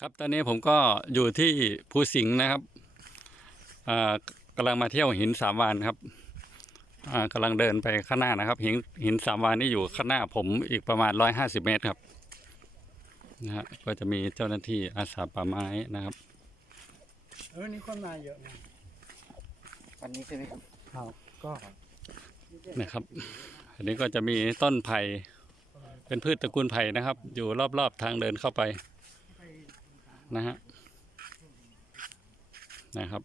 ครับตอนนี้ผมก็อยู่ที่ภูสิงห์นะครับอ่ากำลังมาเที่ยวหินสามวานครับอ่ากำลังเดินไปข้างหน้านะครับ หินหินสามวานนี่อยู่ข้างหน้าผมอีกประมาณร้อยห้าสิบเมตรครับนะฮะก็จะมีเจ้าหน้าที่อาสาป่าไม้นะครับเออนี่คนมาเยอะนะวันนี้ใช่ไหมครับครับก็นะครับ อันนี้ก็จะมีต้นไผ่เป็นพืชตระกูลไผ่นะครับ อยู่รอบๆทางเดินเข้าไป นะฮะนะครับ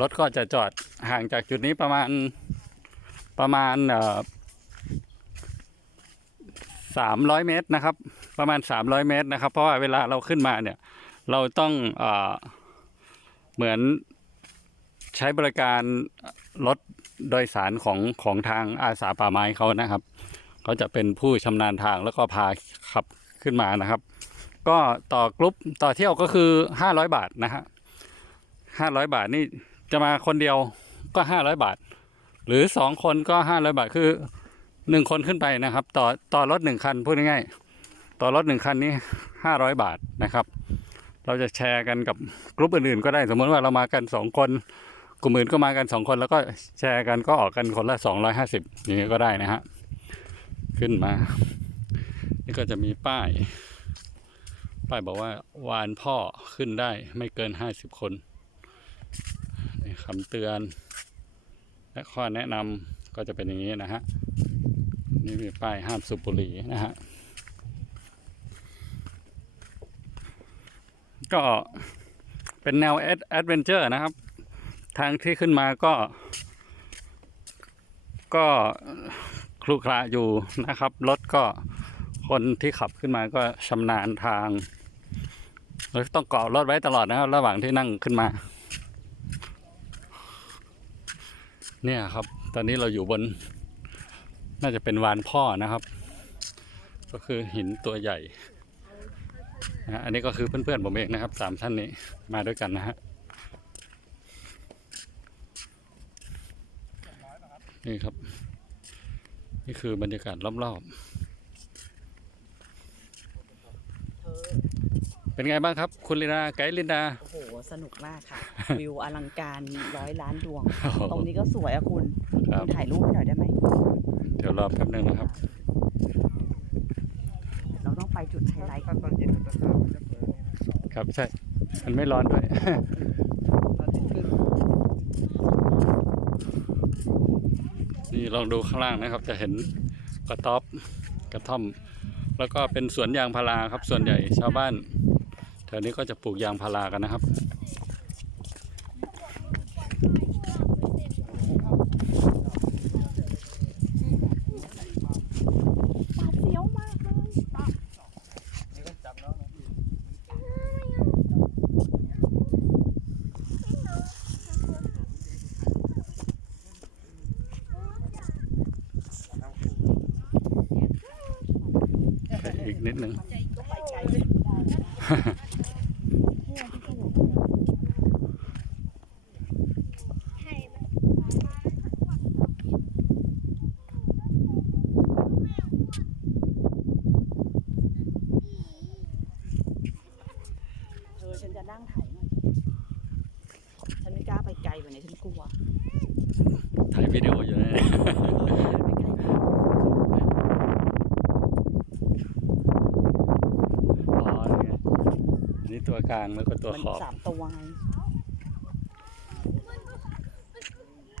รถก็จะจอดห่างจากจุดนี้ประมาณประมาณสามร้อยเมตรนะครับ ประมาณสามร้อยเมตรนะครับ เพราะว่าเวลาเราขึ้นมาเนี่ย เราต้องเออเหมือนใช้บริการรถโดยสารของของทางอาสาป่าไม้เขานะครับเขาจะเป็นผู้ชำนาญทางแล้วก็พาขับขึ้นมานะครับ ก็ต่อกรุ๊ปต่อเที่ยวก็คือห้าร้อยบาทนะฮะห้าร้อยบาทนี่จะมาคนเดียวก็ห้าร้อยบาท หรือสองคนก็ห้าร้อยบาทคือหนึ่งคนขึ้นไปนะครับ ต่อต่อรถหนึ่งคันพูดง่ายๆต่อรถหนึ่งคันนี้ห้าร้อยบาทนะครับ เราจะแชร์กันกับกลุ่มอื่นๆ ก็ได้สมมติว่าเรามากันสองคนกลุ่มอื่นก็มากันสองคนแล้วก็แชร์กันก็ออกกันคนละสองร้อยห้าสิบอย่างนี้ก็ได้นะฮะขึ้นมา นี่ก็จะมีป้าย ป้ายบอกว่าวานพ่อขึ้นได้ไม่เกินห้าสิบคนคำเตือน และข้อแนะนำก็จะเป็นอย่างนี้นะฮะ นี่มีป้ายห้ามสูบบุหรี่นะฮะ ก็เป็นแนวแอดแอดเวนเจอร์นะครับ ทางที่ขึ้นมาก็ ก็คลุกคลาอยู่นะครับ รถก็คนที่ขับขึ้นมาก็ชำนาญทาง เราต้องเกาะรถไว้ตลอดนะครับ ระหว่างที่นั่งขึ้นมา เนี่ยครับ ตอนนี้เราอยู่บน น่าจะเป็นวานพ่อนะครับ ก็คือหินตัวใหญ่นะอันนี้ก็คือเพื่อนๆผมเองนะครับสามท่านนี้มาด้วยกันนะฮะนี่ครับ นี่คือบรรยากาศรอบๆ เป็นไงบ้างครับ คุณลินดาไกด์ลินดา โอ้โห สนุกมากค่ะ วิวอลังการร้อยล้านดวงโอ้โหตรงนี้ก็สวยอะคุณครับ ถ่ายรูปให้หน่อยได้ไหมเดี๋ยวรอแป๊บนึงนะครับ เราต้องไปจุดไฮไลท์ตอนตอนเย็นตอนเช้ามันจะเปิดเนี่ยนะครับใช่ มันไม่ร้อนด้วยตอนที่ขึ้นนี่ลองดูข้างล่างนะครับ จะเห็นกระต๊อบกระท่อม แล้วก็เป็นสวนยางพาราครับ ส่วนใหญ่ชาวบ้านแถวนี้ก็จะปลูกยางพารากันนะครับ อีกนิดนึง เธอฉันจะนั่งถ่ายหน่อยฉันไม่กล้าไปไกลกว่านี้ฉันกลัวถ่ายวิดีโออยู่นะเออเดินไปใกล้อ๋อนี่ไงอันนี่ตัวกลางแล้วก็ตัวมันขอบสามตัวไง